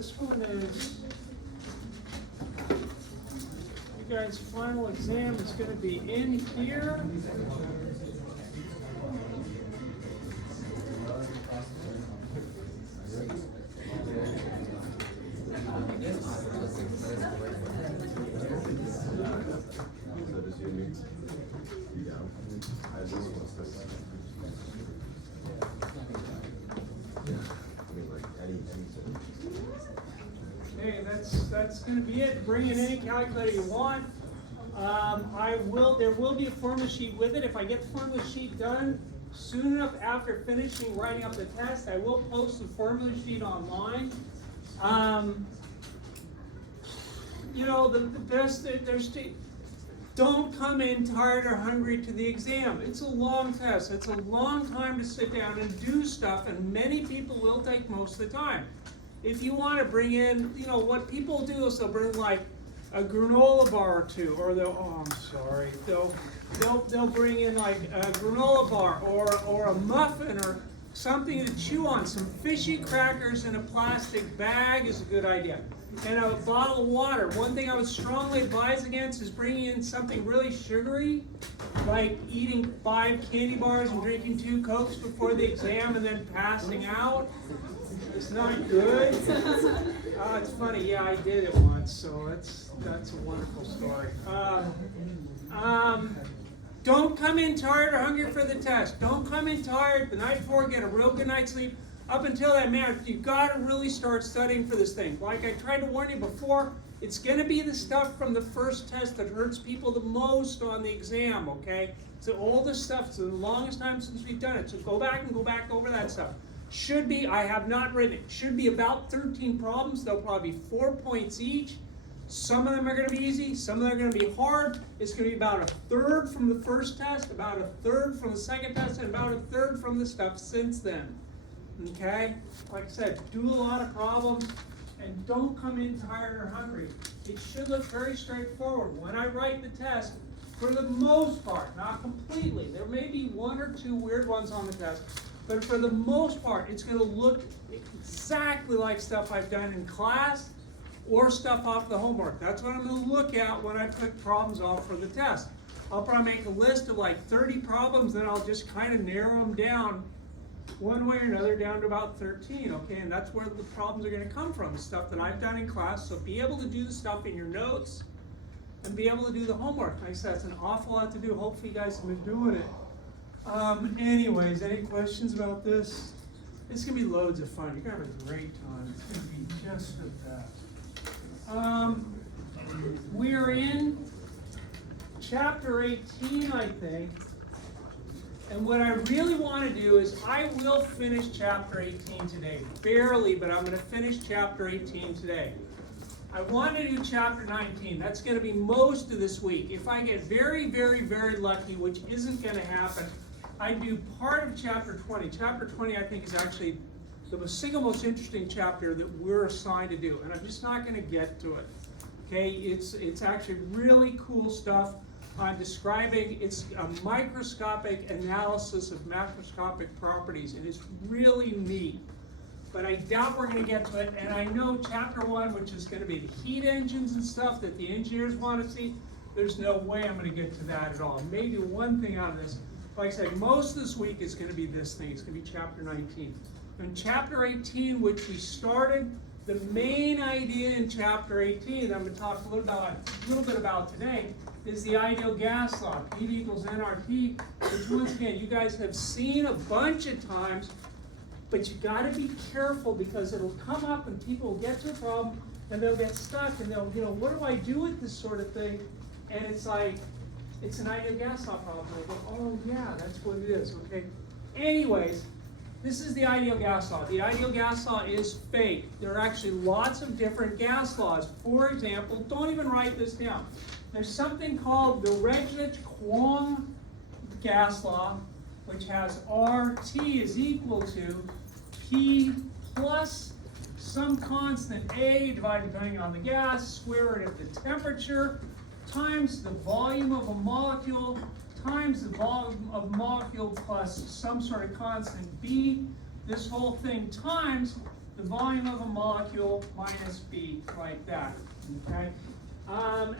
this one is, you guys' final exam is going to be in here. Okay, that's going to be it. Bring in any calculator you want. There will be a formula sheet with it. If I get the formula sheet done soon enough after finishing writing up the test, I will post the formula sheet online. You know, the best, don't come in tired or hungry to the exam. It's a long test. It's a long time to sit down and do stuff, and many people will take most of the time. If you want to bring in, you know, what people do is they'll bring like a granola bar or two, or they'll bring in like a granola bar or a muffin or something to chew on. Some fishy crackers in a plastic bag is a good idea. And a bottle of water. One thing I would strongly advise against is bringing in something really sugary, like eating 5 candy bars and drinking 2 Cokes before the exam and then passing out. It's not good. It's funny. Yeah, I did it once, so that's a wonderful story. Don't come in tired or hungry for the test. Don't come in tired the night before. Get a real good night's sleep. Up until that minute, you've got to really start studying for this thing. Like I tried to warn you before, it's going to be the stuff from the first test that hurts people the most on the exam, okay? So all this stuff, it's the longest time since we've done it. So go back over that stuff. Should be, I have not written it, should be about 13 problems. They'll probably be 4 points each. Some of them are going to be easy, some of them are going to be hard. It's going to be about 1/3 from the first test, about 1/3 from the second test, and about 1/3 from the stuff since then. Okay? Like I said, do a lot of problems, and don't come in tired or hungry. It should look very straightforward. When I write the test, for the most part, not completely, there may be 1 or 2 weird ones on the test, but for the most part, it's going to look exactly like stuff I've done in class or stuff off the homework. That's what I'm going to look at when I put problems off for the test. I'll probably make a list of like 30 problems, then I'll just kind of narrow them down one way or another down to about 13, okay? And that's where the problems are going to come from, stuff that I've done in class. So be able to do the stuff in your notes and be able to do the homework. Like I said, it's an awful lot to do. Hopefully you guys have been doing it. Anyways, any questions about this? It's going to be loads of fun. You're going to have a great time. It's going to be just the best. We're in chapter 18, I think. And what I really want to do is I will finish chapter 18 today. Barely, but I'm going to finish chapter 18 today. I want to do chapter 19. That's going to be most of this week. If I get very, very, very lucky, which isn't going to happen, I do part of chapter 20. Chapter 20, I think, is actually the single most interesting chapter that we're assigned to do. And I'm just not going to get to it. Okay, it's actually really cool stuff. I'm describing, it's a microscopic analysis of macroscopic properties, and it's really neat. But I doubt we're going to get to it, and I know chapter 1, which is going to be the heat engines and stuff that the engineers want to see, there's no way I'm going to get to that at all. Maybe one thing out of this. Like I said, most of this week is going to be this thing. It's going to be chapter 19. In chapter 18, which we started, the main idea in chapter 18 that I'm going to talk a little bit about today is the ideal gas law, P equals nRT, which once again, you guys have seen a bunch of times, but you got to be careful because it'll come up and people will get to a problem and they'll get stuck and they'll, what do I do with this sort of thing? And it's like, it's an ideal gas law problem. They go, oh yeah, that's what it is, okay? Anyways, this is the ideal gas law. The ideal gas law is fake. There are actually lots of different gas laws. For example, don't even write this down. There's something called the Regnet-Kwong gas law, which has RT is equal to P plus some constant A divided depending on the gas, square root of the temperature, times the volume of a molecule, times the volume of a molecule plus some sort of constant B. This whole thing times the volume of a molecule minus B, like that, okay?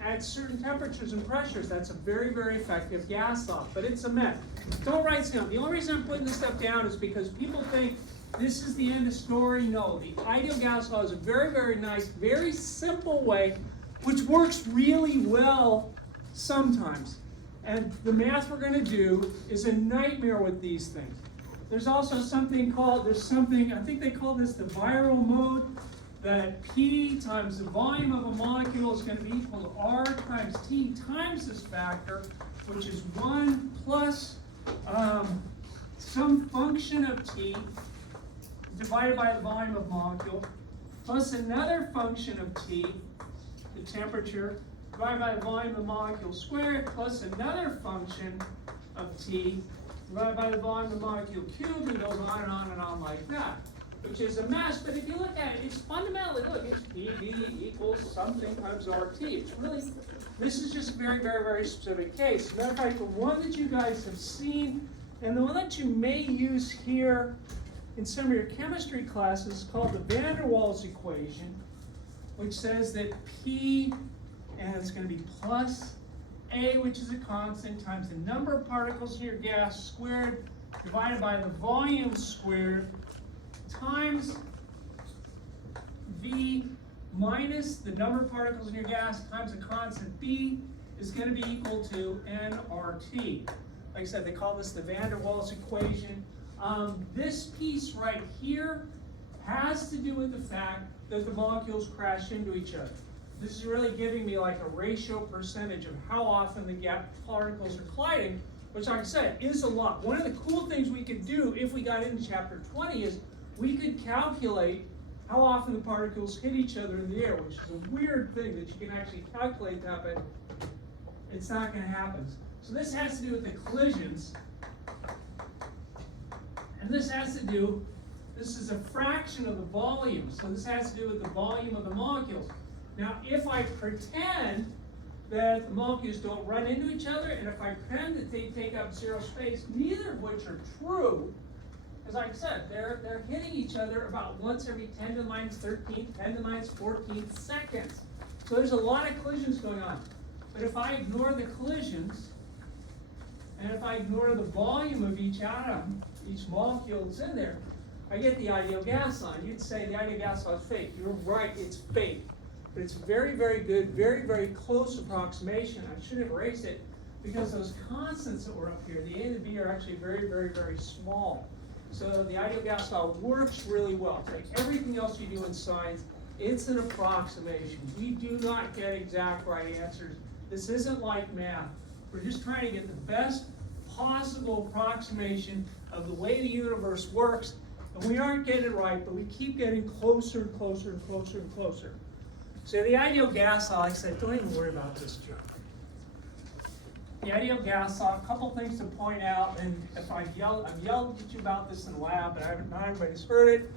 At certain temperatures and pressures, that's a very, very effective gas law, but it's a myth. Don't write this down. The only reason I'm putting this stuff down is because people think this is the end of story. No, the ideal gas law is a very, very nice, very simple way, which works really well sometimes. And the math we're going to do is a nightmare with these things. There's also something called, I think they call this the viral mode, that P times the volume of a molecule is going to be equal to R times T times this factor, which is 1 plus some function of T divided by the volume of molecule, plus another function of T, the temperature, divided by the volume of molecule squared, plus another function of T divided by the volume of molecule cubed, and goes on and on and on like that, which is a mess. But if you look at it, it's fundamentally, look, it's PV equals something times RT. It's really, this is just a very, very, very specific case. As a matter of fact, the one that you guys have seen, and the one that you may use here in some of your chemistry classes is called the van der Waals equation, which says that P, and it's going to be plus A, which is a constant, times the number of particles in your gas squared, divided by the volume squared, times V minus the number of particles in your gas times a constant B is going to be equal to nRT. Like I said, they call this the van der Waals equation. This piece right here has to do with the fact that the molecules crash into each other. This is really giving me like a ratio percentage of how often the particles are colliding, which, like I said, is a lot. One of the cool things we could do if we got into chapter 20 is we could calculate how often the particles hit each other in the air, which is a weird thing that you can actually calculate that, but it's not going to happen. So this has to do with the collisions. And this has to do, this is a fraction of the volume, so this has to do with the volume of the molecules. Now, if I pretend that the molecules don't run into each other, and if I pretend that they take up zero space, neither of which are true, as I said, they're hitting each other about once every 10 to the minus 13th, 10 to the minus 14th seconds. So there's a lot of collisions going on. But if I ignore the collisions, and if I ignore the volume of each atom, each molecule that's in there, I get the ideal gas law. You'd say the ideal gas law is fake. You're right, it's fake. But it's very, very good, very, very close approximation. I should have erased it because those constants that were up here, the A and the B, are actually very, very, very small. So the ideal gas law works really well. Like everything else you do in science, it's an approximation. We do not get exact right answers. This isn't like math. We're just trying to get the best possible approximation of the way the universe works. And we aren't getting it right, but we keep getting closer and closer and closer and closer. So the ideal gas law, like I said, don't even worry about this junk. The ideal gas law, a couple things to point out, and if I've yelled at you about this in the lab, but not everybody's heard it.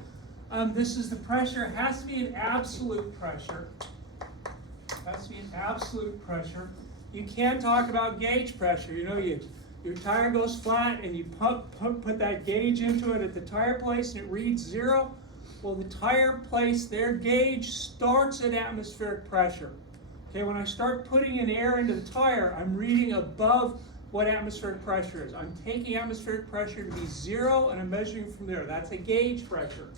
This is the pressure. It has to be an absolute pressure. It has to be an absolute pressure. You can't talk about gauge pressure. You know, your tire goes flat and you put that gauge into it at the tire place and it reads 0. Well, the tire place, their gauge starts at atmospheric pressure. Okay, when I start putting in air into the tire, I'm reading above what atmospheric pressure is. I'm taking atmospheric pressure to be 0 and I'm measuring from there. That's a gauge pressure.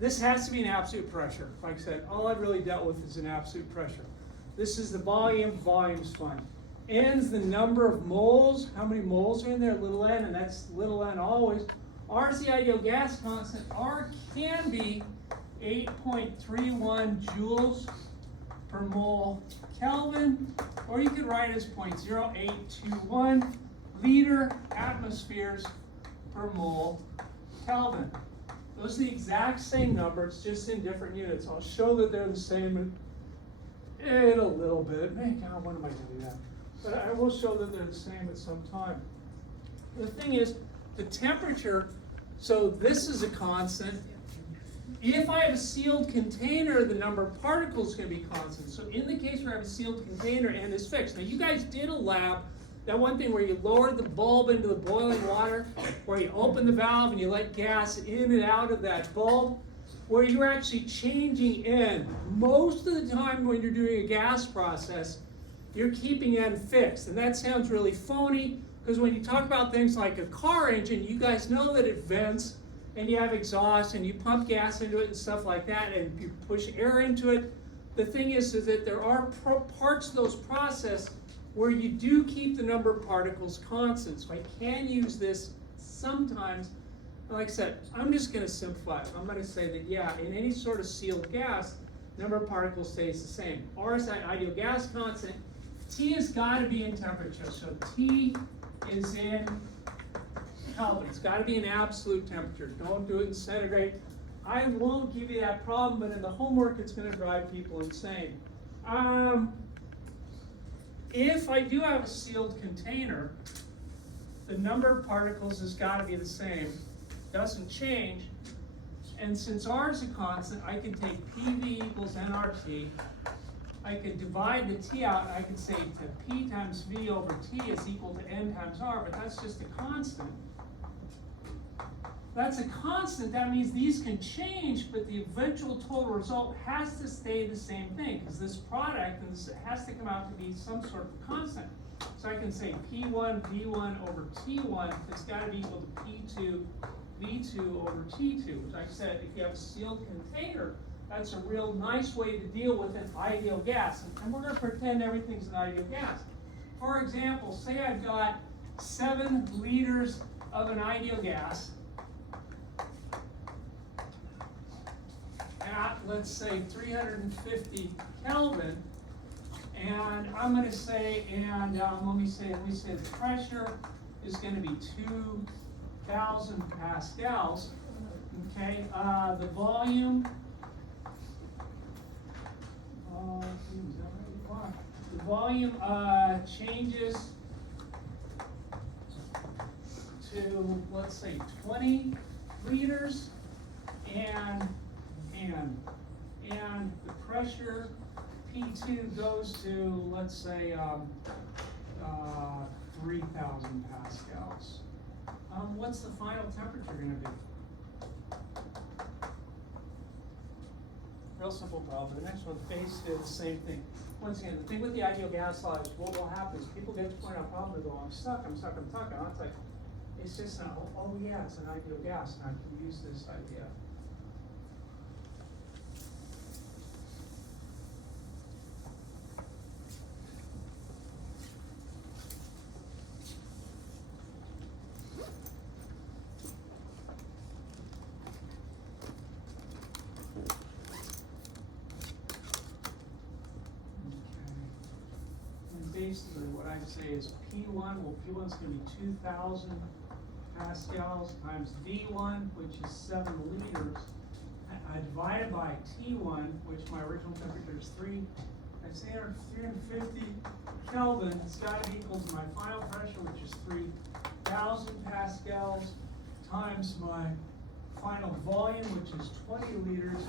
This has to be an absolute pressure. Like I said, all I've really dealt with is an absolute pressure. This is the volume. Volume's fun. N's the number of moles. How many moles are in there? Little n, and that's little n always. R is the ideal gas constant. R can be 8.31 joules per mole Kelvin, or you could write it as 0.0821 liter atmospheres per mole Kelvin. Those are the exact same numbers, just in different units. I'll show that they're the same in a little bit. Man, God, when am I going to do that? But I will show that they're the same at some time. The thing is, the temperature, so this is a constant. If I have a sealed container, the number of particles is going to be constant. So in the case where I have a sealed container and it's fixed. Now you guys did a lab, that one thing where you lowered the bulb into the boiling water, where you open the valve and you let gas in and out of that bulb. where you're actually changing N. Most of the time when you're doing a gas process, you're keeping N fixed. And that sounds really phony, because when you talk about things like a car engine, you guys know that it vents, and you have exhaust, and you pump gas into it and stuff like that, and you push air into it. The thing is that there are parts of those process where you do keep the number of particles constant. So I can use this sometimes. Like I said, I'm just going to simplify it. I'm going to say that, yeah, in any sort of sealed gas, number of particles stays the same. R is that ideal gas constant. T has got to be in temperature. So T is in Kelvin. It's got to be an absolute temperature. Don't do it in centigrade. I won't give you that problem, but in the homework, it's going to drive people insane. If I do have a sealed container, the number of particles has got to be the same. Doesn't change. And since R is a constant, I can take PV equals nRT. I can divide the T out, and I can say that P times V over T is equal to N times R, but that's just a constant. That's a constant. That means these can change, but the eventual total result has to stay the same thing, because this product has to come out to be some sort of constant. So I can say P1 V1 over T1 has got to be equal to P2 V2 over T2, which I said, if you have a sealed container, that's a real nice way to deal with an ideal gas. And we're going to pretend everything's an ideal gas. For example, say I've got 7 liters of an ideal gas. At, let's say, 350 Kelvin. And I'm going to say, let me say the pressure is going to be 2,000 pascals. Okay, the volume. The volume changes to, let's say, 20 liters, and the pressure P2 goes to, let's say, 3,000 pascals. What's the final temperature going to be? Real simple problem. The next one's basically the same thing. Once again, the thing with the ideal gas law is what will happen is people get to point out problems and go, I'm stuck. And it's like, it's just not, oh yeah, it's an ideal gas, and I can use this idea. Basically, what I say is P1, well, P1's going to be 2,000 pascals times V1, which is 7 liters, divided by T1, which my original temperature is 350 Kelvin. It's got to be equal to my final pressure, which is 3,000 pascals, times my final volume, which is 20 liters,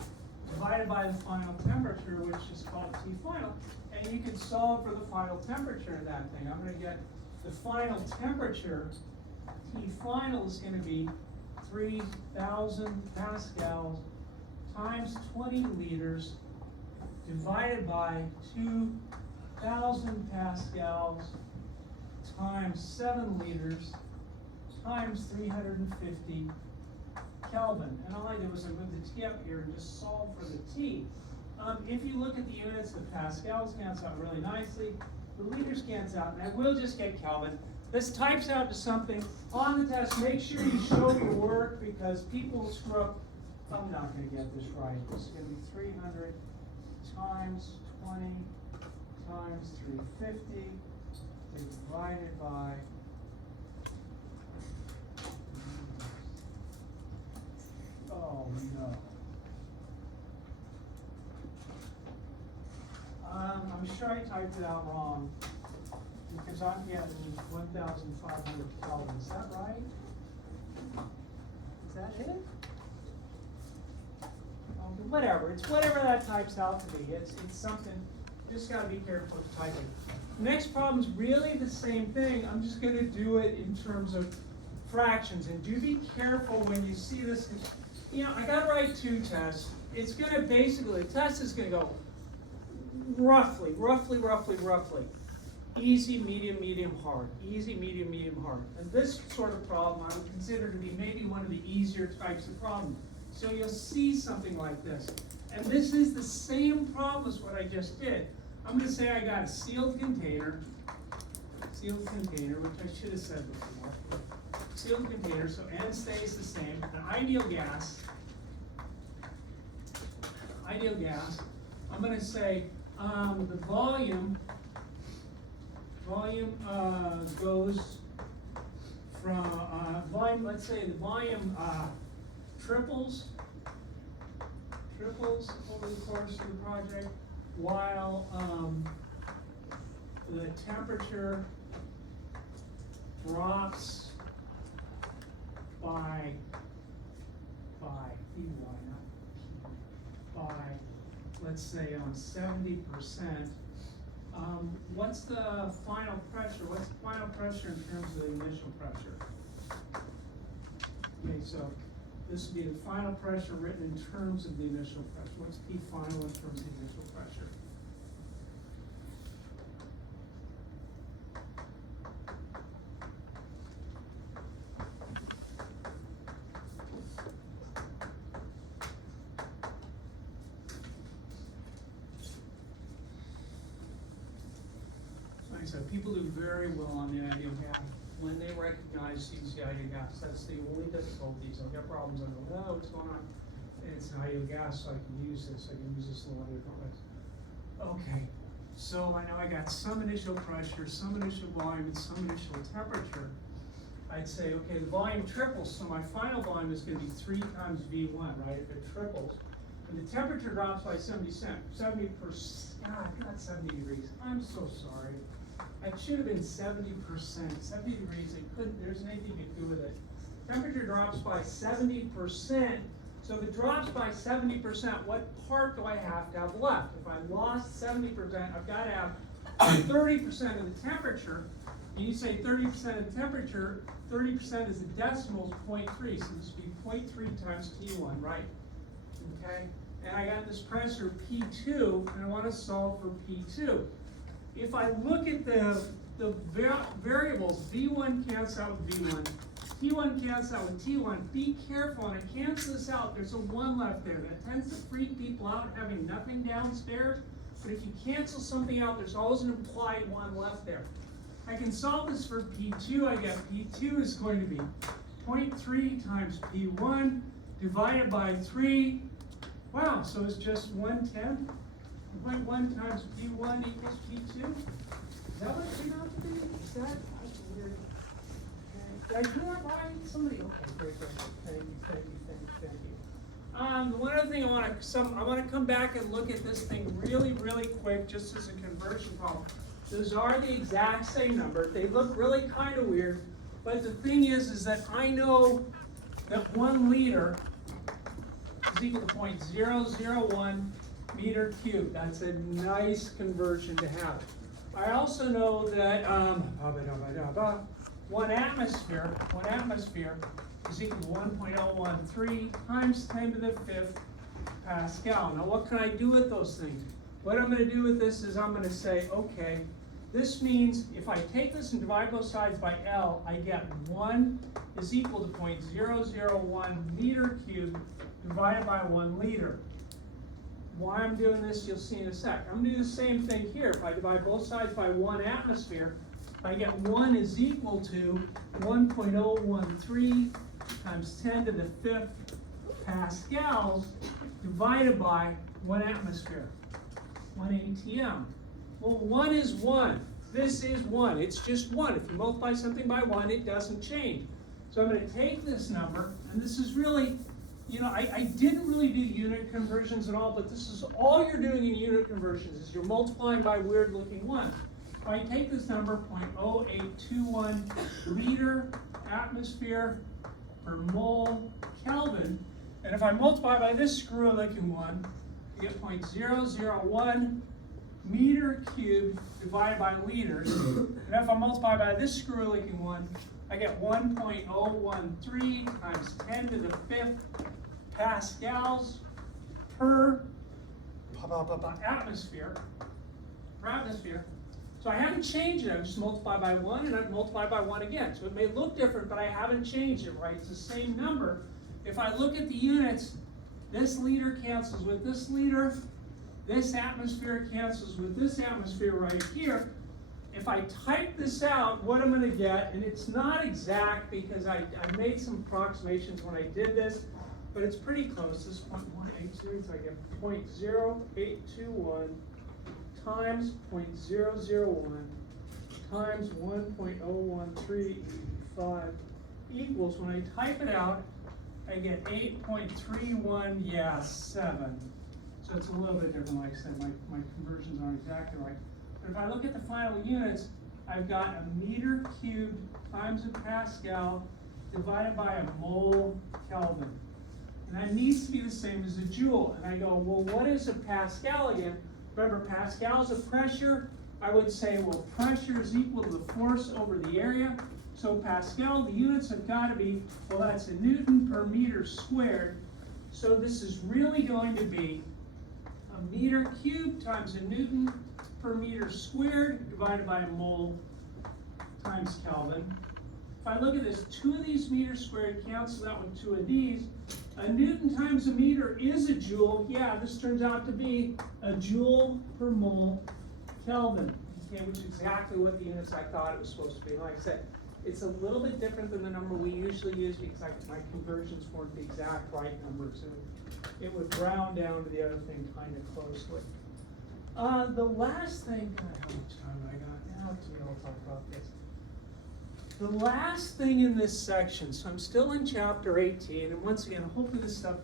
divided by the final temperature, which is called T final. And you can solve for the final temperature of that thing. I'm going to get the final temperature, T final is going to be 3,000 pascals times 20 liters divided by 2,000 pascals times 7 liters times 350 Kelvin. And all I did was I moved the T up here and just solve for the T. If you look at the units, the pascals cancel out really nicely, the liters cancel out, and I will just get Kelvin. This types out to something. On the test, make sure you show your work, because people screw up. I'm not going to get this right. This is going to be 300 times 20 times 350 divided by oh no. I'm sure I typed it out wrong, because I'm getting 1,500 Kelvin. Is that right? Is that it? Whatever. It's whatever that types out to be. It's something. Just got to be careful with typing. Next problem is really the same thing. I'm just going to do it in terms of fractions. And do be careful when you see this. I gotta write two tests. It's gonna basically, the test is gonna go roughly. Easy, medium, medium, hard. Easy, medium, medium, hard. And this sort of problem I would consider to be maybe one of the easier types of problems. So you'll see something like this. And this is the same problem as what I just did. I'm gonna say I got a sealed container, which I should have said before. Sealed container, so N stays the same. An ideal gas. I'm going to say the volume goes from volume. Let's say the volume triples over the course of the project, while the temperature drops by let's say 70%. What's the final pressure? What's the final pressure in terms of the initial pressure? Okay, so this would be the final pressure written in terms of the initial pressure. What's P final in terms of the initial pressure? So people do very well on the ideal gas when they recognize these ideal gas. That's the only difficulty. They'll get problems and go, oh, what's going on? It's an ideal gas, so I can use this. I can use this in a lot of different ways. Okay, so I know I got some initial pressure, some initial volume, and some initial temperature. I'd say, okay, the volume triples, so my final volume is going to be 3 times V1, right? If it triples. And the temperature drops by 70%. God, not 70 degrees. I'm so sorry. It should have been 70%. 70 degrees, there's anything you can do with it. Temperature drops by 70%. So if it drops by 70%, what part do I have to have left? If I lost 70%, I've got to have 30% of the temperature. And you say 30% of the temperature, 30% is the decimals, 0.3. So this would be 0.3 times T1, right? Okay? And I got this pressure P2, and I want to solve for P2. If I look at the variables, V1 cancels out with V1, T1 cancels out with T1, be careful, and I cancel this out, there's a 1 left there. That tends to freak people out having nothing downstairs, but if you cancel something out, there's always an implied 1 left there. I can solve this for P2. I get P2 is going to be 0.3 times P1 divided by 3. Wow, so it's just 1/10. 0.1 times P1 equals P2? Is that what it turned out to be? Is that weird? Okay. Did I do that right? Somebody, okay, great. Thank you. One other thing I want to come back and look at this thing really quick, just as a conversion problem. Those are the exact same number. They look really kind of weird, but the thing is that I know that 1 liter is equal to 0.001 meter cubed. That's a nice conversion to have. I also know that 1 atmosphere is equal to 1.013 times 10 to the 5th Pascal. Now what can I do with those things? What I'm going to do with this is I'm going to say, okay, this means if I take this and divide both sides by L, I get 1 is equal to 0.001 meter cubed divided by 1 liter. Why I'm doing this, you'll see in a sec. I'm going to do the same thing here. If I divide both sides by 1 atmosphere, I get 1 is equal to 1.013 times 10 to the 5th pascals divided by 1 atmosphere, 1 ATM. Well, 1 is 1. This is 1. It's just 1. If you multiply something by 1, it doesn't change. So I'm going to take this number, and this is really, I didn't really do unit conversions at all, but this is all you're doing in unit conversions is you're multiplying by weird-looking 1s. If I take this number, 0.0821 liter atmosphere per mole Kelvin, and if I multiply by this screwy-looking 1, I get 0.001 meter cubed divided by liters. And if I multiply by this screwy-looking 1, I get 1.013 times 10 to the 5th pascals per atmosphere. Per atmosphere. So I haven't changed it. I've just multiplied by 1 and I've multiplied by 1 again. So it may look different, but I haven't changed it, right? It's the same number. If I look at the units, this liter cancels with this liter. This atmosphere cancels with this atmosphere right here. If I type this out, what I'm going to get, and it's not exact because I made some approximations when I did this, but it's pretty close. This is 0.182, so I get 0.0821 times 0.001 times 1.01385 equals, when I type it out, I get 8.31, 7. So it's a little bit different, like I said, my conversions aren't exactly right. But if I look at the final units, I've got a meter cubed times a Pascal divided by a mole Kelvin. And that needs to be the same as a joule. And I go, well, what is a Pascal again? Remember, Pascal is a pressure. I would say, well, pressure is equal to the force over the area. So Pascal, the units have got to be, well, that's a Newton per meter squared. So this is really going to be a meter cubed times a Newton per meter squared divided by a mole times Kelvin. If I look at this, 2 of these meters squared cancel out with 2 of these. A Newton times a meter is a joule. Yeah, this turns out to be a joule per mole Kelvin, okay, which is exactly what the units I thought it was supposed to be. Like I said, it's a little bit different than the number we usually use because my conversions weren't the exact right numbers. It would round down to the other thing kind of closely. The last thing, God, how much time have I got now to be able to talk about this? The last thing in this section, so I'm still in chapter 18, and once again, hopefully this stuff,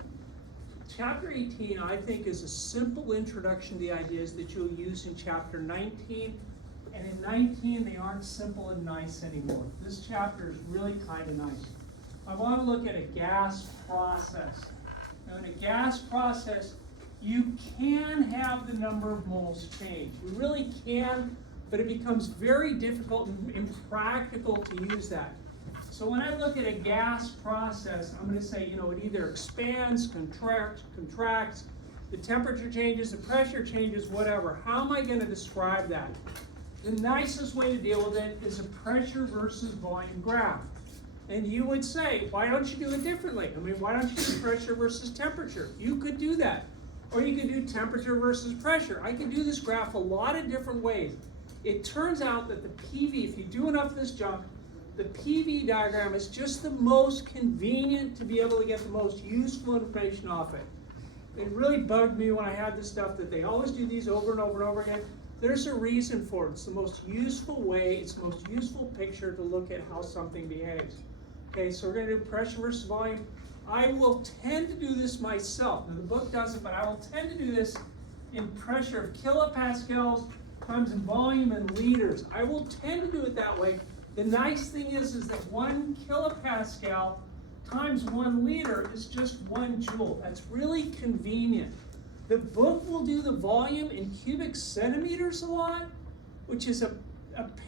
chapter 18 I think is a simple introduction to the ideas that you'll use in chapter 19, and in 19 they aren't simple and nice anymore. This chapter is really kind of nice. I want to look at a gas process. Now in a gas process, you can have the number of moles change. You really can, but it becomes very difficult and impractical to use that. So when I look at a gas process, I'm going to say, it either expands, contracts, the temperature changes, the pressure changes, whatever. How am I going to describe that? The nicest way to deal with it is a pressure versus volume graph. And you would say, why don't you do it differently? Why don't you do pressure versus temperature? You could do that. Or you could do temperature versus pressure. I can do this graph a lot of different ways. It turns out that the PV, if you do enough of this junk, the PV diagram is just the most convenient to be able to get the most useful information off it. It really bugged me when I had this stuff that they always do these over and over and over again. There's a reason for it. It's the most useful way, it's the most useful picture to look at how something behaves. Okay, so we're going to do pressure versus volume. I will tend to do this myself. Now the book doesn't, but I will tend to do this in pressure of kilopascals times in volume in liters. I will tend to do it that way. The nice thing is that 1 kilopascal times 1 liter is just 1 joule. That's really convenient. The book will do the volume in cubic centimeters a lot, which is a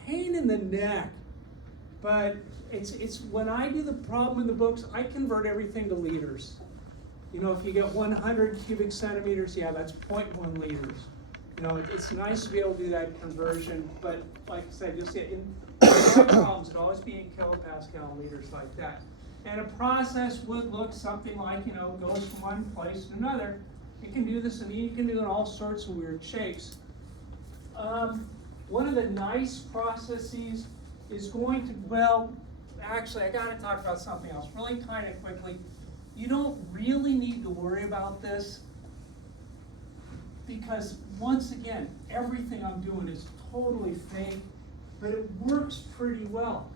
pain in the neck. But it's when I do the problem in the books, I convert everything to liters. If you get 100 cubic centimeters, yeah, that's 0.1 liters. It's nice to be able to do that conversion, but like I said, you'll see it in problems, it'll always be in kilopascal liters like that. And a process would look something like, goes from one place to another. You can do this, you can do it in all sorts of weird shapes. One of the nice processes is going to, actually, I got to talk about something else really kind of quickly. You don't really need to worry about this because, once again, everything I'm doing is totally fake, but it works pretty well.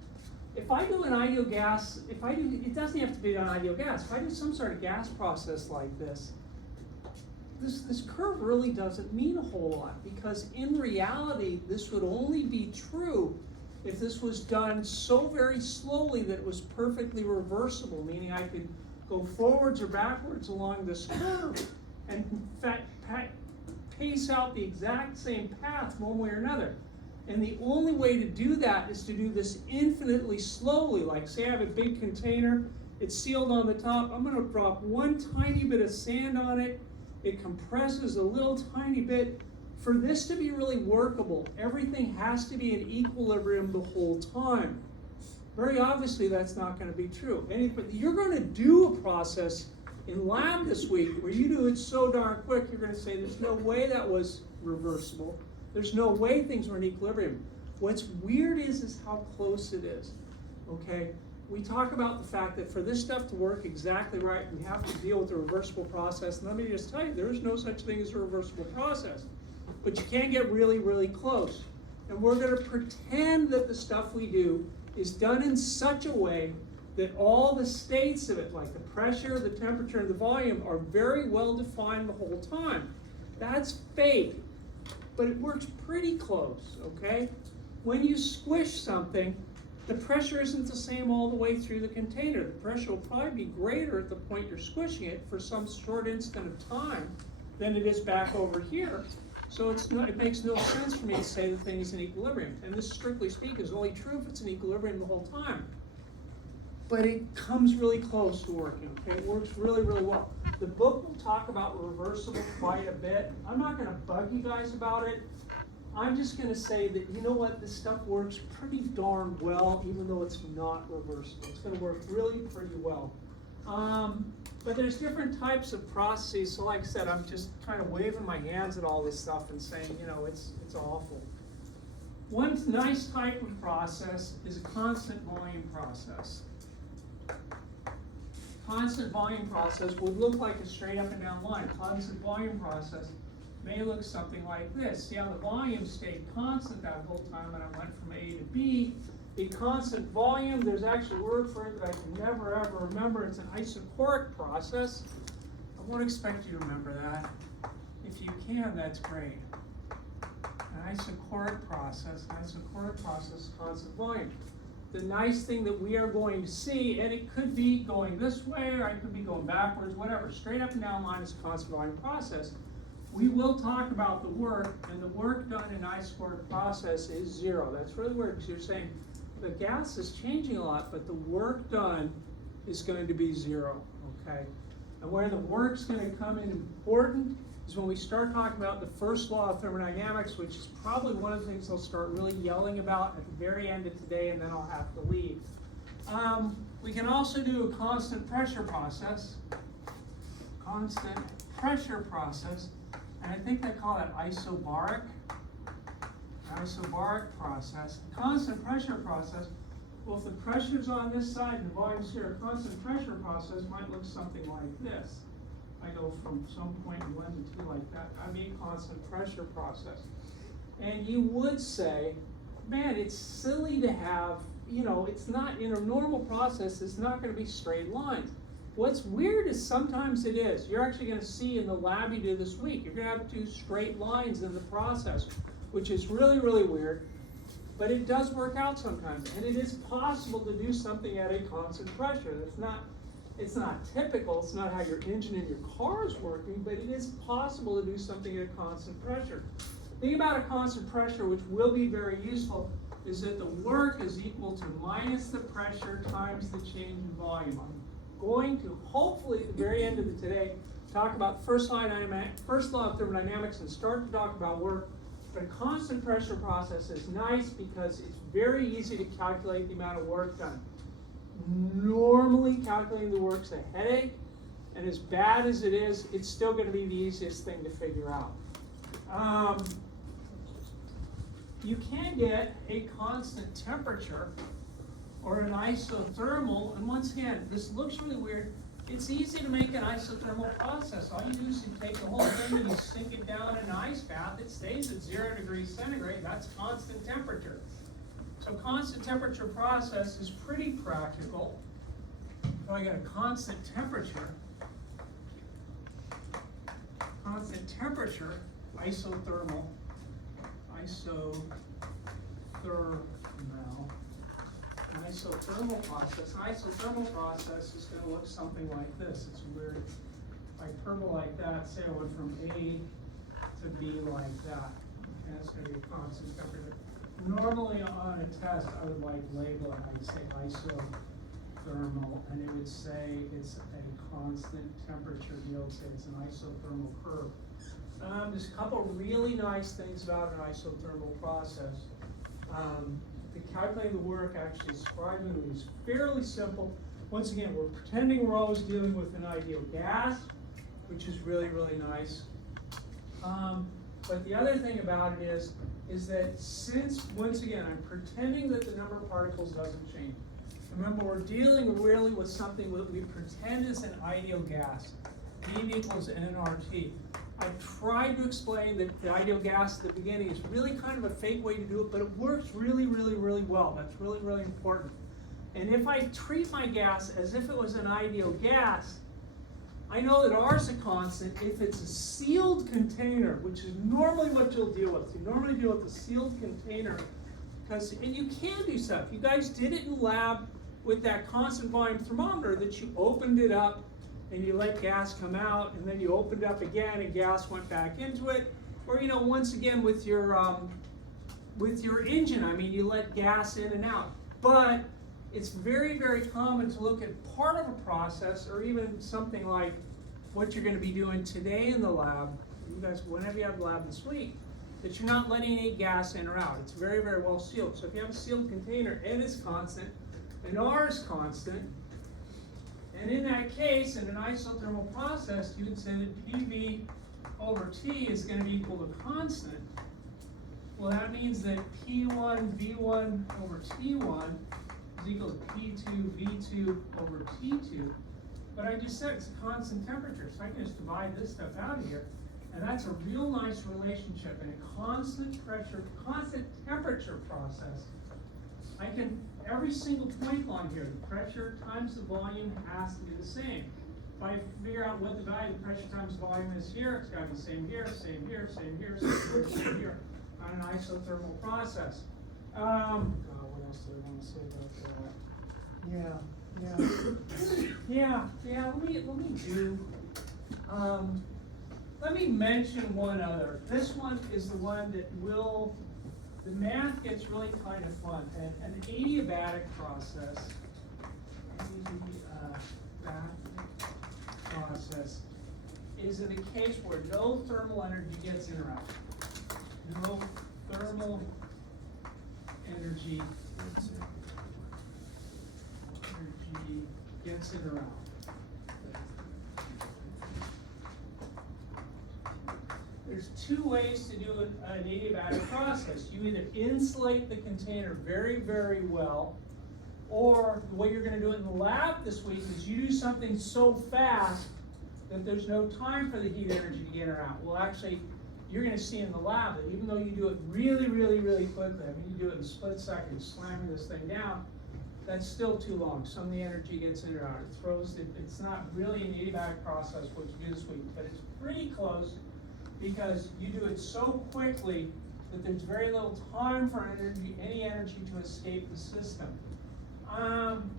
If I do an ideal gas, it doesn't have to be an ideal gas. If I do some sort of gas process like this, this curve really doesn't mean a whole lot because in reality, this would only be true if this was done so very slowly that it was perfectly reversible, meaning I could go forwards or backwards along this curve and in fact pace out the exact same path one way or another. And the only way to do that is to do this infinitely slowly. Like say I have a big container It's sealed on the top. I'm going to drop one tiny bit of sand on it. It compresses a little tiny bit. For this to be really workable, everything has to be in equilibrium the whole time. Very obviously, that's not going to be true. You're going to do a process in lab this week where you do it so darn quick, you're going to say there's no way that was reversible. There's no way things were in equilibrium. What's weird is how close it is. Okay? We talk about the fact that for this stuff to work exactly right, we have to deal with a reversible process. And let me just tell you, there is no such thing as a reversible process. But you can get really, really close. And we're going to pretend that the stuff we do is done in such a way that all the states of it, like the pressure, the temperature, and the volume, are very well defined the whole time. That's fake, but it works pretty close, okay? When you squish something, the pressure isn't the same all the way through the container. The pressure will probably be greater at the point you're squishing it for some short instant of time than it is back over here. So it makes no sense for me to say the thing is in equilibrium. And this, strictly speaking, is only true if it's in equilibrium the whole time. But it comes really close to working, okay? It works really, really well. The book will talk about reversible quite a bit. I'm not going to bug you guys about it. I'm just going to say that, you know what, this stuff works pretty darn well, even though it's not reversible. It's going to work really pretty well. But there's different types of processes. So like I said, I'm just kind of waving my hands at all this stuff and saying, you know, it's awful. One nice type of process is a constant volume process. Constant volume process would look like a straight up and down line. Constant volume process may look something like this. See how the volume stayed constant that whole time and I went from A to B. A constant volume, there's actually a word for it that I can never ever remember. It's an isochoric process. I won't expect you to remember that. If you can, that's great. An isochoric process, constant volume. The nice thing that we are going to see, and it could be going this way or it could be going backwards, whatever, straight up and down line is a constant volume process. We will talk about the work, and the work done in isochoric process is zero. That's really weird because you're saying the gas is changing a lot, but the work done is going to be zero, okay? And where the work's going to come in important is when we start talking about the first law of thermodynamics, which is probably one of the things I'll start really yelling about at the very end of today, and then I'll have to leave. We can also do a constant pressure process. Constant pressure process, and I think they call it isobaric. Isobaric process. Constant pressure process, well, if the pressure's on this side and the volume's here, a constant pressure process might look something like this. I go from some point in 1 to 2 like that. I mean constant pressure process. And you would say, man, it's silly to have, you know, it's not, in a normal process, it's not going to be straight lines. What's weird is sometimes it is. You're actually going to see in the lab you do this week, you're going to have 2 straight lines in the process, which is really, really weird. But it does work out sometimes. And it is possible to do something at a constant pressure. It's not typical. It's not how your engine in your car is working, but it is possible to do something at a constant pressure. The thing about a constant pressure, which will be very useful, is that the work is equal to minus the pressure times the change in volume. I'm going to, hopefully, at the very end of today, talk about the first law of thermodynamics and start to talk about work. But a constant pressure process is nice because it's very easy to calculate the amount of work done. Normally, calculating the work's a headache, and as bad as it is, it's still going to be the easiest thing to figure out. You can get a constant temperature or an isothermal, and once again, this looks really weird. It's easy to make an isothermal process. All you do is you take the whole thing and you sink it down in an ice bath. It stays at 0 degrees centigrade. That's constant temperature. So constant temperature process is pretty practical. So I got a constant temperature, isothermal, an isothermal process. An isothermal process is going to look something like this. It's weird. If I purple like that, say I went from A to B like that. Okay, that's going to be a constant temperature. Normally on a test, I would like label it. I'd say thermal, and it would say it's a constant temperature deal. It would say it's an isothermal curve. There's a couple really nice things about an isothermal process. The calculating the work actually surprisingly is fairly simple. Once again, we're pretending we're always dealing with an ideal gas, which is really, really nice. But the other thing about it is that since, once again, I'm pretending that the number of particles doesn't change. Remember, we're dealing really with something that we pretend is an ideal gas. B equals nRT. I tried to explain that the ideal gas at the beginning is really kind of a fake way to do it, but it works really, really, really well. That's really, really important. And if I treat my gas as if it was an ideal gas, I know that R is a constant if it's a sealed container, which is normally what you'll deal with. You normally deal with a sealed container, and you can do stuff. You guys did it in lab with that constant volume thermometer that you opened it up and you let gas come out, and then you opened it up again and gas went back into it. Or, once again with your engine, I mean, you let gas in and out. But it's very, very common to look at part of a process, or even something like what you're going to be doing today in the lab, you guys, whenever you have the lab this week, that you're not letting any gas in or out. It's very, very well sealed. So if you have a sealed container, N is constant, and R is constant, and in that case, in an isothermal process, you would say that PV over T is going to be equal to constant. Well, that means that P1 V1 over T1 is equal to P2 V2 over T2. But I just said it's a constant temperature, so I can just divide this stuff out of here. And that's a real nice relationship. In a constant pressure, constant temperature process, I can, every single point along here, the pressure times the volume has to be the same. If I figure out what the value of pressure times volume is here, it's got to be the same here, same here, same here, same here, same here, on an isothermal process. What else do I want to say about that? Let me mention one other. This one is the one that the math gets really kind of fun. An adiabatic process, is in a case where no thermal energy gets in or out. No thermal energy gets in or out. There's two ways to do an adiabatic process. You either insulate the container very, very well, or the way you're going to do it in the lab this week is you do something so fast that there's no time for the heat energy to get in or out. Well, actually, you're going to see in the lab that even though you do it really, really, really quickly, I mean, you do it in a split second, slamming this thing down, that's still too long. Some of the energy gets in or out. It throws it. It's not really an adiabatic process what you do this week, but it's pretty close, because you do it so quickly that there's very little time for any energy to escape the system. An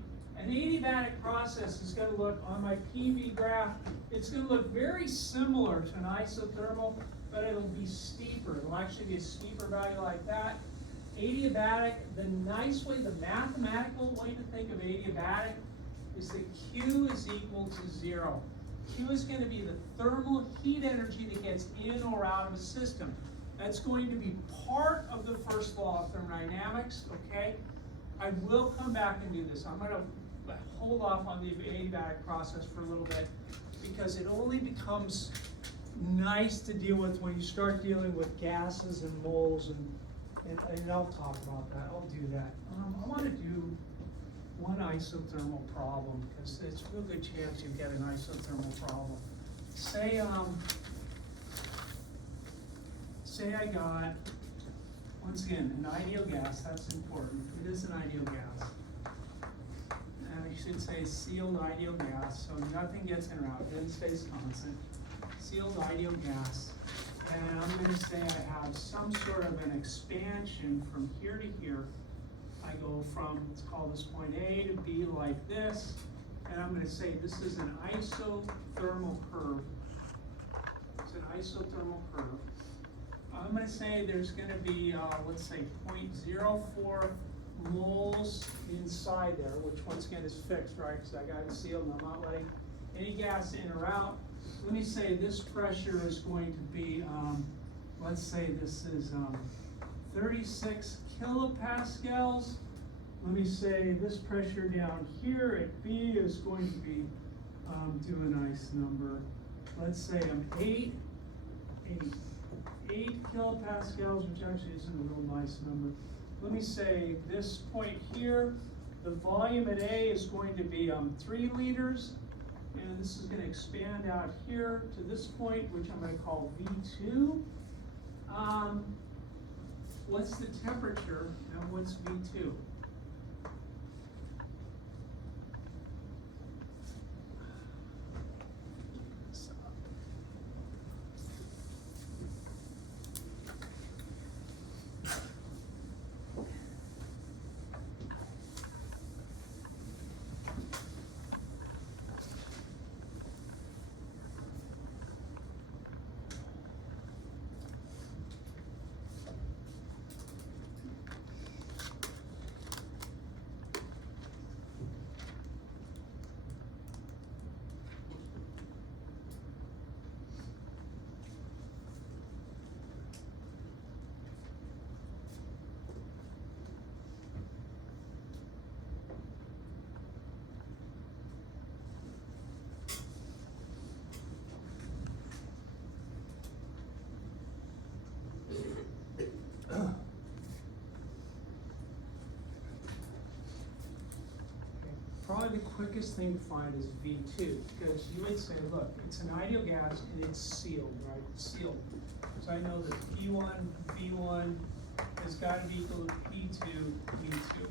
adiabatic process is going to look, on my PV graph, it's going to look very similar to an isothermal, but it'll be steeper. It'll actually be a steeper value like that. Adiabatic, the nice way, the mathematical way to think of adiabatic is that Q is equal to 0. Q is going to be the thermal heat energy that gets in or out of a system. That's going to be part of the first law of thermodynamics, okay? I will come back and do this. I'm going to hold off on the adiabatic process for a little bit, because it only becomes nice to deal with when you start dealing with gases and moles, and I'll talk about that. I'll do that. I want to do one isothermal problem, because it's a real good chance you get an isothermal problem. Say I got, once again, an ideal gas. That's important. It is an ideal gas. And I should say sealed ideal gas, so nothing gets in or out. N stays constant. Sealed ideal gas. And I'm going to say I have some sort of an expansion from here to here. I go from, let's call this point A to B like this, and I'm going to say this is an isothermal curve. It's an isothermal curve. I'm going to say there's going to be, let's say 0.04 moles inside there, which once again is fixed, right? Because I got it sealed and I'm not letting any gas in or out. Let me say this pressure is going to be, let's say this is 36 kilopascals. Let me say this pressure down here at B is going to be, do a nice number. Let's say I'm 8 kilopascals, which actually isn't a real nice number. Let me say this point here, the volume at A is going to be 3 liters, and this is going to expand out here to this point, which I'm going to call V2. What's the temperature and what's V2? Probably the quickest thing to find is V2, because you would say, look, it's an ideal gas and it's sealed, right? It's sealed. So I know that P1, V1 has got to be equal to P2, V2.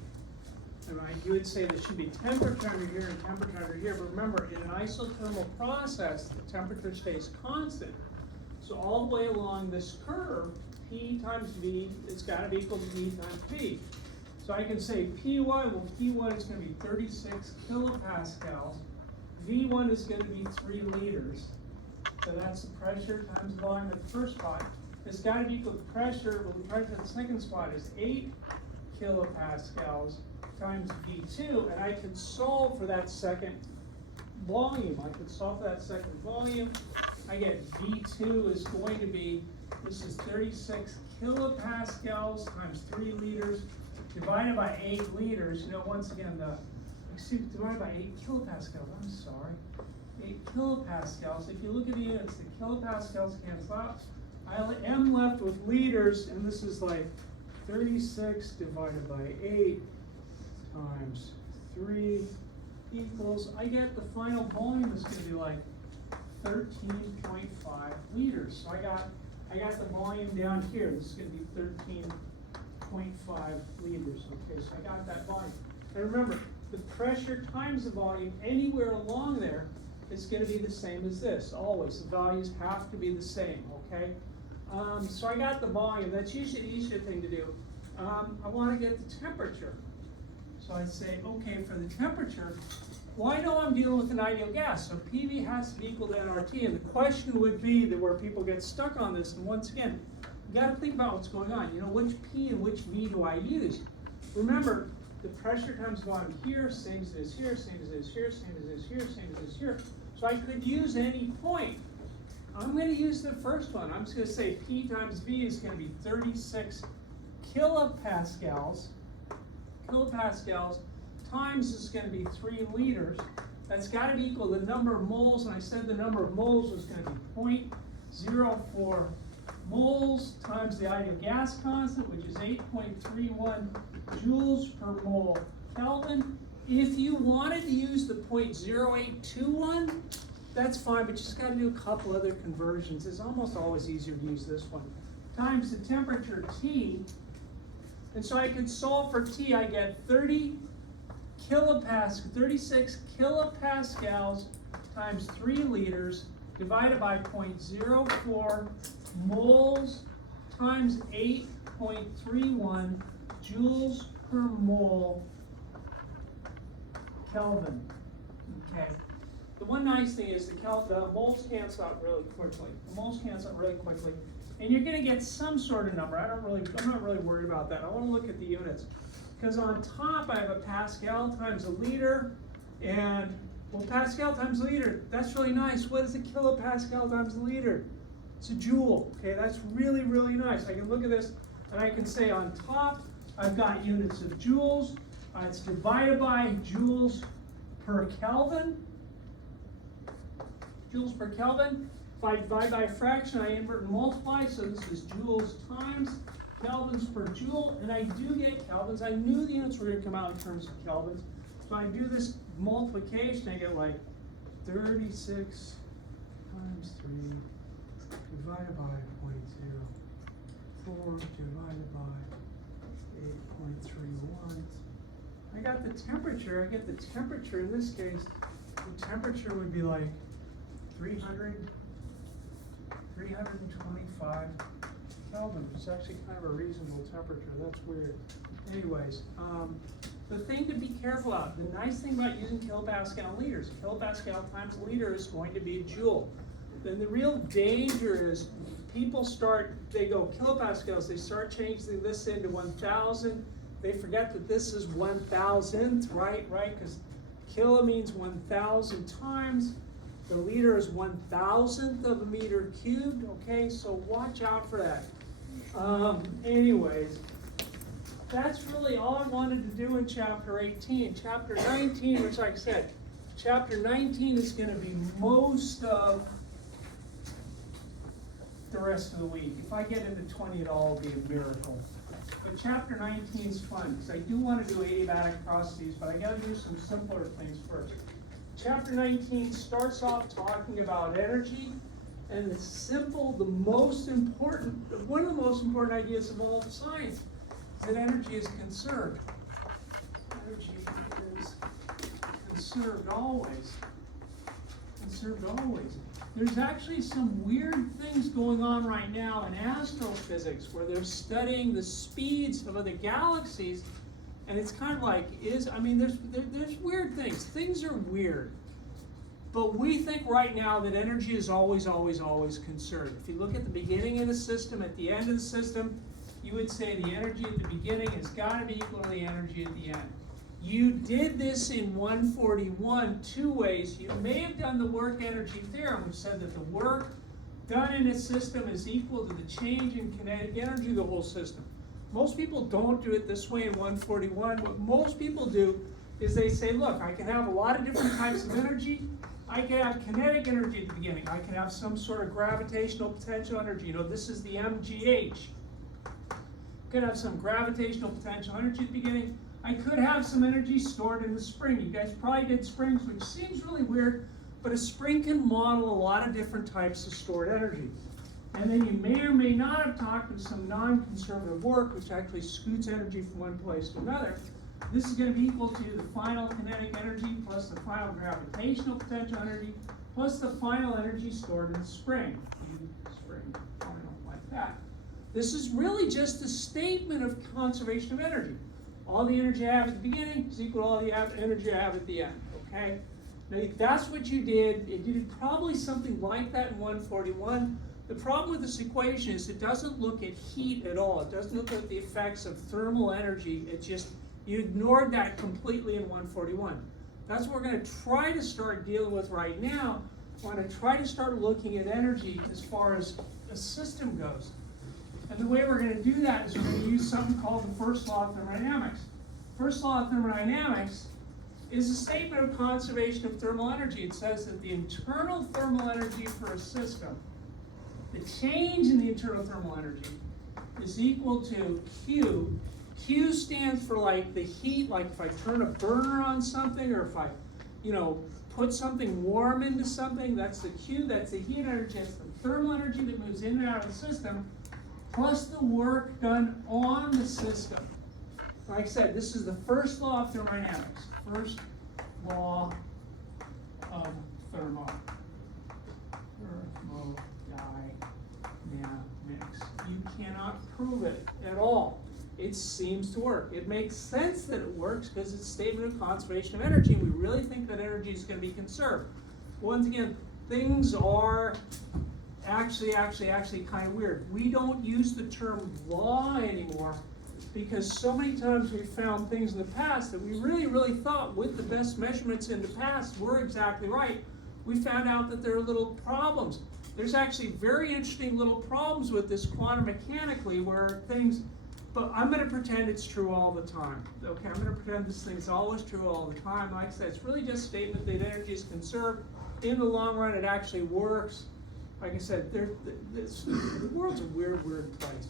And right, you would say there should be temperature under here and temperature under here, but remember, in an isothermal process, the temperature stays constant. So all the way along this curve, P times V, it's got to be equal to V times V. So I can say P1, well P1 is going to be 36 kilopascals, V1 is going to be 3 liters. So that's the pressure times the volume at the first spot. It's got to be equal to pressure, but the pressure at the second spot is 8 kilopascals times V2, and I can solve for that second volume. I can solve for that second volume. I get V2 is going to be, this is 36 kilopascals times 3 liters. Divided by 8 liters, you know, once again, divided by 8 kilopascals, I'm sorry. 8 kilopascals, if you look at the units, the kilopascals cancel out. I am left with liters, and this is like 36 divided by 8 times 3 equals, I get the final volume is going to be like 13.5 liters. So I got the volume down here. This is going to be 13.5 liters. Okay, so I got that volume. And remember, the pressure times the volume anywhere along there is going to be the same as this, always. The values have to be the same, okay? So I got the volume. That's usually the easier thing to do. I want to get the temperature. So I say, okay, for the temperature, well, I know I'm dealing with an ideal gas, so PV has to be equal to nRT. And the question would be that where people get stuck on this, and once again, you got to think about what's going on. You know, which P and which V do I use? Remember, the pressure times volume here, same as it is here, same as it is here, same as it is here, same as it is here. So I could use any point. I'm going to use the first one. I'm just going to say P times V is going to be 36 kilopascals. Kilopascals times is going to be 3 liters. That's got to be equal to the number of moles, and I said the number of moles was going to be 0.04 moles times the ideal gas constant, which is 8.31 joules per mole Kelvin. If you wanted to use the 0.0821, that's fine, but you just got to do a couple other conversions. It's almost always easier to use this one. Times the temperature T, and so I can solve for T. I get 36 kilopascals times 3 liters divided by 0.04 moles times 8.31 joules per mole Kelvin. Okay. The one nice thing is the moles cancel out really quickly. The moles cancel out really quickly, and you're going to get some sort of number. I'm not really worried about that. I want to look at the units. because on top I have a Pascal times a liter, and, well, Pascal times a liter, that's really nice. What is a kilopascal times a liter? It's a joule, okay? That's really, really nice. I can look at this, and I can say on top, I've got units of joules. It's divided by joules per Kelvin. Joules per Kelvin. If I divide by a fraction, I invert and multiply, so this is joules times kelvins per joule, and I do get kelvins. I knew the units were going to come out in terms of kelvins, so I do this multiplication, I get like 36 times 3 divided by 0.2, 4 divided by 8.31. I got the temperature. I get the temperature in this case. The temperature would be like 325 Kelvin. It's actually kind of a reasonable temperature. That's weird. Anyways, the thing to be careful of, the nice thing about using kilopascal liters, kilopascal times a liter is going to be a joule. Then the real danger is people they go kilopascals, they start changing this into 1,000. They forget that this is 1,000th, right? Because kilo means 1,000 times. The liter is 1,000th of a meter cubed, okay? So watch out for that. Anyways, that's really all I wanted to do in chapter 18. Chapter 19, which like I said, chapter 19 is going to be most of the rest of the week. If I get into 20 at all, it'll be a miracle. But chapter 19 is fun, because I do want to do adiabatic processes, but I got to do some simpler things first. Chapter 19 starts off talking about energy, and it's simple, one of the most important ideas of all of science is that energy is conserved. Energy is conserved always. Conserved always. There's actually some weird things going on right now in astrophysics where they're studying the speeds of other galaxies, and it's kind of like, there's weird things. Things are weird. But we think right now that energy is always, always, always conserved. If you look at the beginning of the system, at the end of the system, you would say the energy at the beginning has got to be equal to the energy at the end. You did this in 141 two ways. You may have done the work energy theorem, which said that the work done in a system is equal to the change in kinetic energy of the whole system. Most people don't do it this way in 141. What most people do is they say, look, I can have a lot of different types of energy. I can have kinetic energy at the beginning. I can have some sort of gravitational potential energy. This is the MGH. I could have some gravitational potential energy at the beginning. I could have some energy stored in the spring. You guys probably did springs, which seems really weird, but a spring can model a lot of different types of stored energy. And then you may or may not have talked of some non-conservative work, which actually scoots energy from one place to another. This is going to be equal to the final kinetic energy plus the final gravitational potential energy plus the final energy stored in the spring. Spring, final, like that. This is really just a statement of conservation of energy. All the energy I have at the beginning is equal to all the energy I have at the end, okay? Now, if that's what you did, you did probably something like that in 141. The problem with this equation is it doesn't look at heat at all. It doesn't look at the effects of thermal energy. It just, you ignored that completely in 141. That's what we're going to try to start dealing with right now. We're going to try to start looking at energy as far as a system goes. And the way we're going to do that is we're going to use something called the first law of thermodynamics. First law of thermodynamics is a statement of conservation of thermal energy. It says that the internal thermal energy for a system, the change in the internal thermal energy, is equal to Q. Q stands for like the heat, like if I turn a burner on something, or if I, put something warm into something, that's the Q, that's the heat energy, that's the thermal energy that moves in and out of the system, plus the work done on the system. Like I said, this is the first law of thermodynamics. First law of thermodynamics. You cannot prove it at all. It seems to work. It makes sense that it works because it's a statement of conservation of energy, and we really think that energy is going to be conserved. Once again, things are actually kind of weird. We don't use the term law anymore. because so many times we found things in the past that we really thought with the best measurements in the past were exactly right. We found out that there are little problems. There's actually very interesting little problems with this quantum mechanically where things, but I'm going to pretend it's true all the time. Okay, I'm going to pretend this thing is always true all the time. Like I said, it's really just a statement that energy is conserved. In the long run, it actually works. Like I said, the world's a weird place.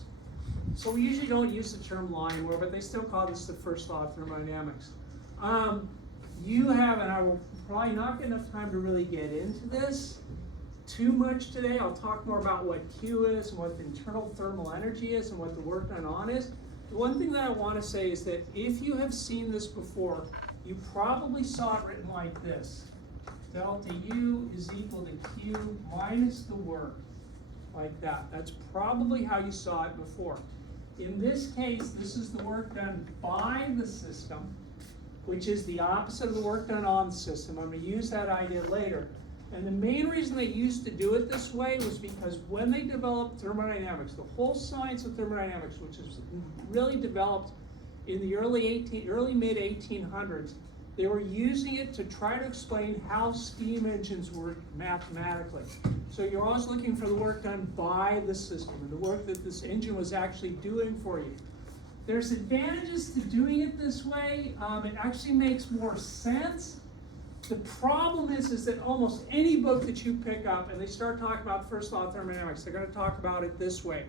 So we usually don't use the term law anymore, but they still call this the first law of thermodynamics. You have, and I will probably not get enough time to really get into this too much today. I'll talk more about what Q is and what the internal thermal energy is and what the work done on is. The one thing that I want to say is that if you have seen this before, you probably saw it written like this. Delta U is equal to Q minus the work, like that. That's probably how you saw it before. In this case, this is the work done by the system, which is the opposite of the work done on the system. I'm going to use that idea later. And the main reason they used to do it this way was because when they developed thermodynamics, the whole science of thermodynamics, which is really developed in the early mid-1800s, they were using it to try to explain how steam engines work mathematically. So you're always looking for the work done by the system and the work that this engine was actually doing for you. There's advantages to doing it this way. It actually makes more sense. The problem is that almost any book that you pick up and they start talking about the first law of thermodynamics, they're going to talk about it this way.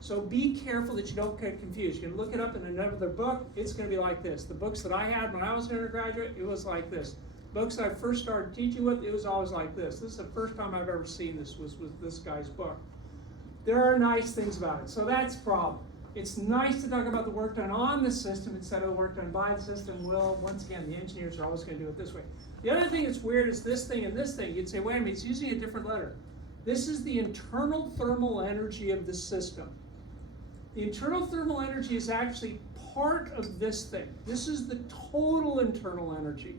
So be careful that you don't get confused. You can look it up in another book, it's going to be like this. The books that I had when I was an undergraduate, it was like this. Books that I first started teaching with, it was always like this. This is the first time I've ever seen this was with this guy's book. There are nice things about it, so that's the problem. It's nice to talk about the work done on the system instead of the work done by the system. Well, once again, the engineers are always going to do it this way. The other thing that's weird is this thing and this thing. You'd say, wait a minute, it's using a different letter. This is the internal thermal energy of the system. The internal thermal energy is actually part of this thing. This is the total internal energy.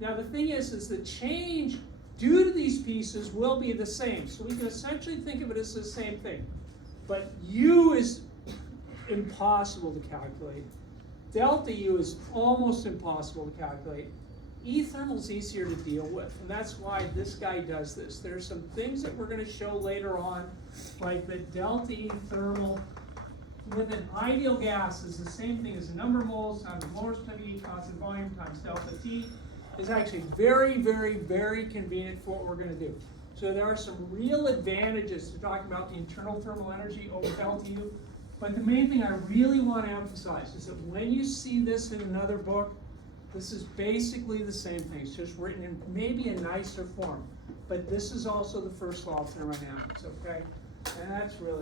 Now the thing is the change due to these pieces will be the same. So we can essentially think of it as the same thing. But U is impossible to calculate. Delta U is almost impossible to calculate. E thermal is easier to deal with, and that's why this guy does this. There's some things that we're going to show later on, like that delta E thermal with an ideal gas is the same thing as the number of moles times the molar E constant volume times delta T is actually very convenient for what we're going to do. So there are some real advantages to talking about the internal thermal energy over delta U, but the main thing I really want to emphasize is that when you see this in another book, this is basically the same thing. It's just written in maybe a nicer form. But this is also the first law of thermodynamics, okay? And that's really